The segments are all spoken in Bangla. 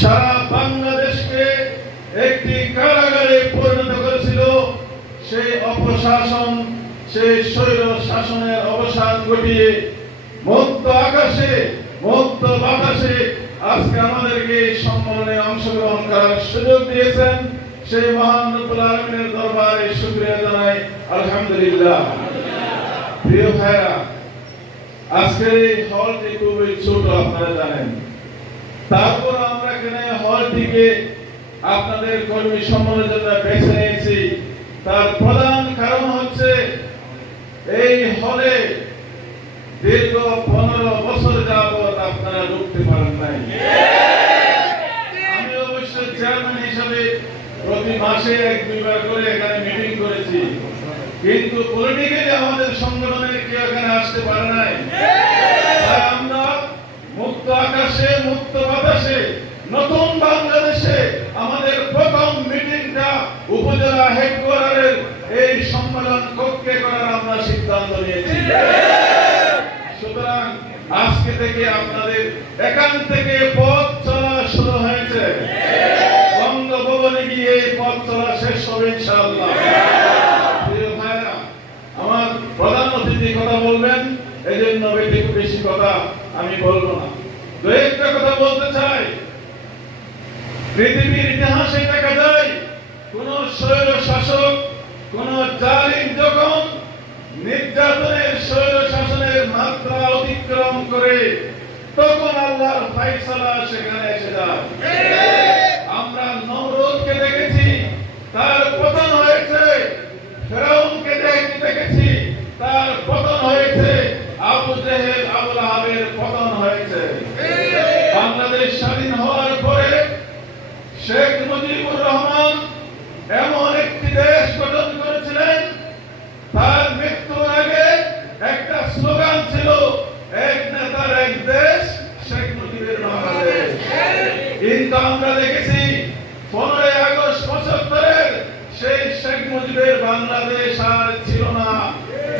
সারা বাংলাদেশকে একটি কারাগারে পরিণত করেছিল। সেই অপশাসন, সেই স্বৈর শাসনের অবসান ঘটিয়ে মুক্ত আকাশে, মুক্ত বাতাসে আজকে আমাদেরকে এই সম্মেলনে অংশগ্রহণ করার সুযোগ দিয়েছেন। সেই মহান রব্বুল আলামিনের দরবারে শুকরিয়া জানাই, আলহামদুলিল্লাহ। প্রিয় ভাইরা, আজকের এই হলটি খুবই ছোট, আপনারা জানেন। তারপর আমরা এখানে হলটিকে আপনাদের কর্মী সম্মেলনের জন্য বেছে নিয়েছি। তার প্রধান কারণ হচ্ছে এই হলে দীর্ঘ 15 বছর যাবৎ আপনারা ঢুকতে পারেন নাই। আমি অবশ্য চেয়ারম্যান হিসাবে প্রতি মাসে 1-2 বার করে এখানে মিটিং করেছি, কিন্তু পলিটিক্যালি আমাদের সংগঠনের কেউ এখানে আসতে পারে নাই। তাই আমরা মুক্ত আকাশে, মুক্ত বাতাসে, নতুন বাংলাদেশে আমাদের প্রথম মিটিংটা উপজেলা হেডকোয়ার্টারের এই সম্মেলন কক্ষে করার আমরা সিদ্ধান্ত নিয়েছি। সুতরাং আজকে থেকে আপনাদের এখান থেকে পথ চলা শুরু হয়েছে। বঙ্গভবনে গিয়ে পথ চলা শেষ হবে ইনশাআল্লাহ। প্রিয় ভাইরা, আমার প্রধান অতিথি কথা বলবেন, এই জন্য বেশি কথা আমি বলবো না। দু একটা কথা বলতে চাই। পৃথিবীর ইতিহাসে দেখা যায়, কোন স্বৈর শাসক, কোন জালিম যখন নির্যাতনের, স্বৈর শাসনের মাত্রা অতিক্রম করে, তখন আল্লাহর ফায়সালা সেখানে এসে যায়। আমরা নমরুদকে দেখেছি, তার পতন হয়েছে। ফেরাউনকে দেখেছি, তার পতন হয়েছে। আবু জেহেল, আবু লাহাবের পতন হয়েছে। বাংলাদেশ স্বাধীন হওয়ার পরে শেখ মুজিবুর রহমান এমন একটি দেশ গঠন করেছিলেন, তার মৃত্যুর আগে একটা স্লোগান ছিল, এক নেতার এক দেশ, শেখ মুজিবের বাংলাদেশ। কিন্তু আমরা দেখেছি 15 আগস্ট 75-এর সেই শেখ মুজিবের বাংলাদেশ আর ছিল না,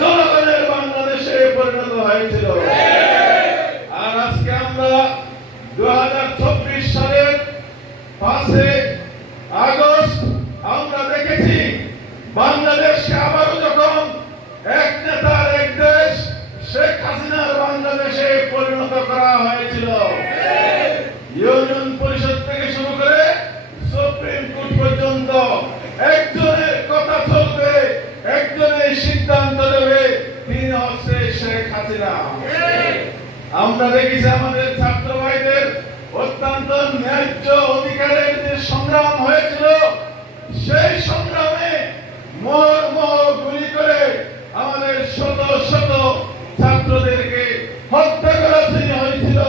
জনগণের বাংলাদেশে পরিণত হয়েছিল। আর আজকে আমরা 2024 সালের 5 আগস্ট আমরা দেখেছি বাংলাদেশকে আবারও যখন এক নেতার এক দেশ, শেখ হাসিনার বাংলাদেশে পরিণত করা হয়েছিল। ইউনিয়ন পরিষদ থেকে শুরু করে সুপ্রিম কোর্ট পর্যন্ত একজনের কথা চলবে, একজনের সিদ্ধান্ত দেবে, তিনি হচ্ছে শেখ হাসিনা। আমরা দেখেছি আমাদের ছাত্র ভাইদের অত্যন্ত ন্যায্য অধিকারের যে সংগ্রাম হয়েছিল, সেই সংগ্রামে গুলি করে আমাদের শত শত ছাত্রদেরকে হত্যা করা হয়েছিল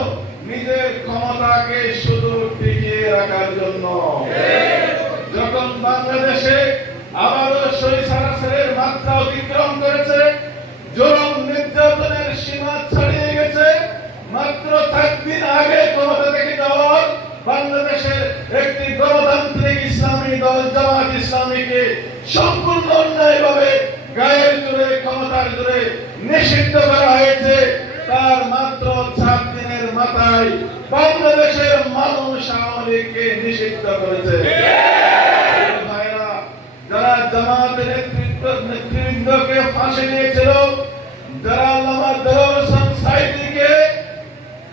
নিজের ক্ষমতাকে শুধু টিকিয়ে রাখার জন্য। যখন বাংলাদেশে আবারও স্বৈরাচারের মাত্রা অতিক্রম করেছে, জুলুম নির্যাতনের সীমা ছাড়িয়ে গেছে, মাত্র 4 দিন আগে ক্ষমতা থেকে যাওয়ার বাংলাদেশের একটি গণতান্ত্রিক ইসলামী দল জামাত ইসলামীকে সম্পূর্ণ অন্যায়ভাবে গায়ের জোরে, ক্ষমতার জোরে নিষিদ্ধ করা হয়েছে। তার মাত্র 4 দিনের মাথায় বাংলাদেশের মানুষ আওয়ামী লীগকে নিষিদ্ধ করেছে। ভাইরা, যারা জামাতের নেতৃবৃন্দকে ফাঁসি দিয়েছিল, যারা আল্লামা দেলোয়ার হোসেন সাঈদীকে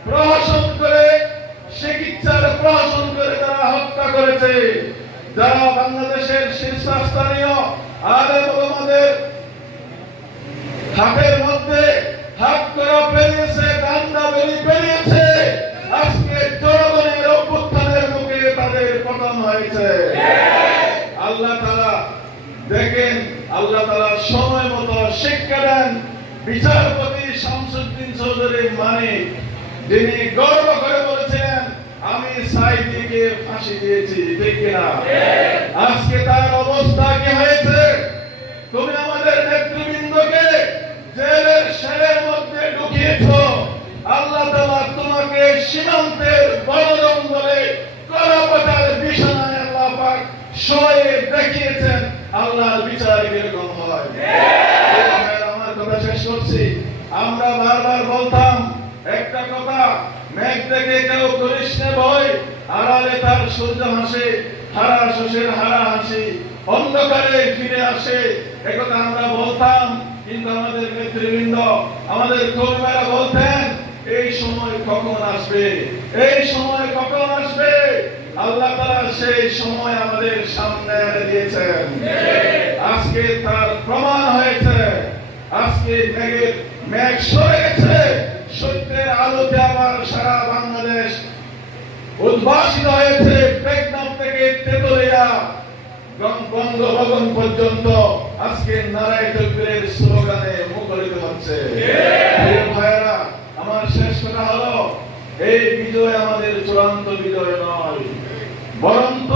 প্রহসন করে, চিকিৎসার প্রহসন করে যারা হত্যা করেছে, যারা বাংলাদেশের শীর্ষস্থানীয় আলেম ওলামাদের হাতের মধ্যে হাত করা পেরিয়েছে, ডান্ডা পেরিয়েছে, আজকে জনগণের অভ্যুত্থানের মুখে তাদের পতন হয়েছে। আল্লাহ তাআলা দেখেন, আল্লাহ তাআলা সময় মতো শিক্ষা দেন। বিচারপতি শামসুদ্দিন চৌধুরী মানিক, যিনি গর্ব করে বলেছিলেন, আমি সাঈদীকে ফাঁসি দিয়েছি, ঠিক কিনা? আজকে তার অবস্থা কি হয়েছে? তুমি আমাদের নেতৃবৃন্দকে জেলের সেলের মধ্যে ঢুকিয়েছো। আল্লাহ তাআলা তোমাকে সীমান্তের বড় জঙ্গলে কলাপাতার বিছানায় আল্লাহ পাক শোয়ে দেখিয়েছেন আল্লাহর বিচার কিরকম হয়। আমার কথা শেষ করছি। আমরা বারবার বলতাম একটা কথা, মেঘ দেখে কেউ করিস না ভয়, আড়ালে তার আশার সূর্য হাসে, হারা শোষের হারা হাসি অন্ধকারে ফিরে আসে, একথা আমরা বলতাম। কিন্তু আমাদের নেতৃবৃন্দ, আমাদের কর্মীরা বলতেন, এই সময় কখন আসবে, এই সময় কখন আসবে। আল্লাহ তাআলা সেই সময় আমাদের সামনে এনে দিয়েছেন। আজকে তার প্রমাণ হয়েছে। আজকে মেঘ সরে গেছে, সত্যের আলোতে আবার সারা বাংলাদেশ উদ্ভাসিত হয়েছে। টেকনাফ থেকে তেতুলিয়া বঙ্গভবন পর্যন্ত আজকে নারায়ে তাকবীরের স্লোগানে মুখরিত হচ্ছে। প্রিয় ভাইরা, আমার শেষ কথা হলো, এই বিজয় আমাদের চূড়ান্ত বিজয় নয়, বরঞ্চ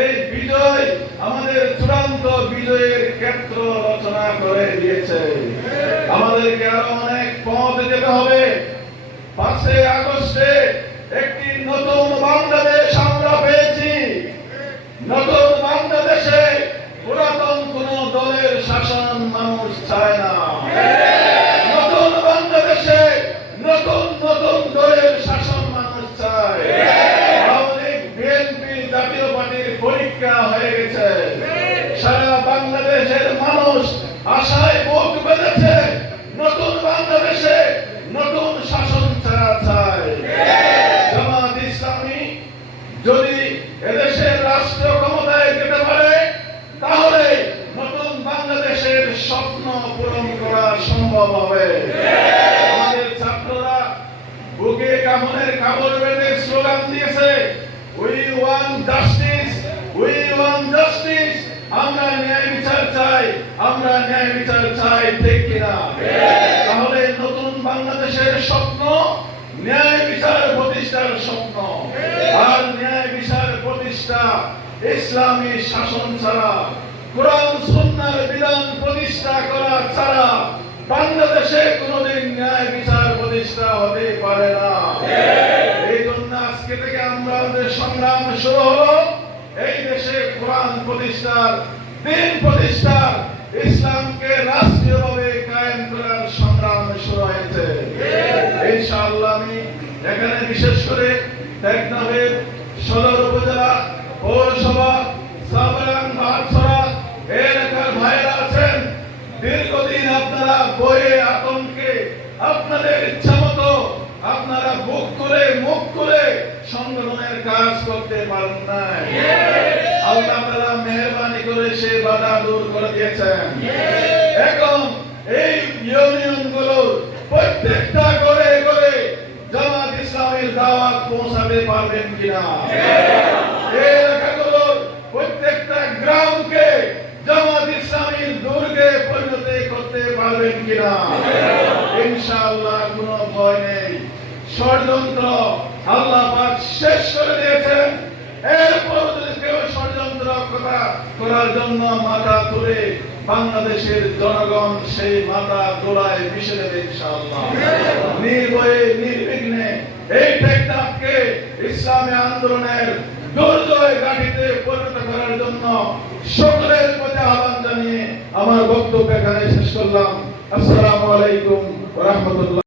এই বিজয় আমাদের চূড়ান্ত বিজয়ের ক্ষেত্র রচনা করে দিয়েছে। আমাদেরকে আরো অনেক পথ যেতে হবে। 5 আগস্টে একটি নতুন বাংলাদেশ আমরা পেয়েছি। নতুন বাংলাদেশে পুরাতন কোন দলের শাসন মানুষ চায় না। নতুন বাংলাদেশে নতুন নতুন দলের শাসন মানুষ চায়। আওয়ামী লীগ, বিএনপি, জাতীয় পার্টির পরীক্ষা হয়ে গেছে। সারা বাংলাদেশের মানুষ আশায় বুক বেঁধেছে। নতুন বাংলাদেশে নতুন শাসন ছাড়া চায়। জামাত ইসলামী যদি এদেশের রাষ্ট্র ক্ষমতায় যেতে পারে, তাহলে নতুন বাংলাদেশের স্বপ্ন পূরণ করা সম্ভব হবে। আমাদের ছাত্ররা বুকে কাফনের কাপড় বেঁধে স্লোগান দিয়েছে, we want justice, we want justice. আমরা ন্যায় বিচার চাই, আমরা ন্যায় বিচার চাই, ঠিক কিনা? তাহলে নতুন বাংলাদেশের স্বপ্ন ন্যায় বিচার প্রতিষ্ঠার স্বপ্ন। আর ন্যায় বিচার প্রতিষ্ঠা ইসলামী শাসন ছাড়া, কোরআন সুন্নাহর বিধান প্রতিষ্ঠা করা ছাড়া বাংলাদেশে কোনোদিন ন্যায় বিচার প্রতিষ্ঠা হতে পারে না। এই জন্য আজকে থেকে আমাদের সংগ্রাম শুরু হলো। এই দেশে কোরআন প্রতিষ্ঠার, দিন প্রতিষ্ঠার, ইসলামকে রাষ্ট্রীয়ভাবে কায়েম করার সংগ্রাম শুরু হয়েছে। ইনশাআল্লাহ আমি এখানে বিশেষ করে টেকনাফের সদর উপজেলা, পৌরসভা, সাবরান, বাহারছড়া এলাকার ভাইরা আছেন। দীর্ঘদিন আপনারা বয়ে আতঙ্কে আপনাদের ইচ্ছা মতো আপনারা বুক করে মুখ করে সংগঠনের কাজ করতে পারেন নাই। আল্লাহ তাআলা মেহেরবানি করে সে বাধা দূর করে দিয়েছেন। এখন এই ইউনিয়নগুলোর প্রত্যেকটা করে করে জামাত ইসলামের দাওয়াত পৌঁছাতে পারবেন কিনা? এই এলাকাগুলোর প্রত্যেকটা গ্রামকে জামাত ইসলামের দুর্গে পরিণত করতে পারবেন কিনা? ইনশাআল্লাহ কোনো ভয় নেই। ষড়যন্ত্র আল্লাহ পাক শেষ করে দিয়েছেন। এরপর যদি কেউ ষড়যন্ত্র করার জন্য মাথা তুলে, বাংলাদেশের জনগণ সেই মাথা দোলায় মিশে দেবে ইনশাআল্লাহ। নির্ভয়ে নির্বিঘ্নে এই টেকনাফকে ইসলামী আন্দোলনের দুর্জয় ঘাঁটিতে পরিণত করার জন্য সকলের প্রতি আহ্বান জানিয়ে আমার বক্তব্য এখানে শেষ করলাম। আসসালামু আলাইকুম ওয়া রাহমাতুল্লাহ।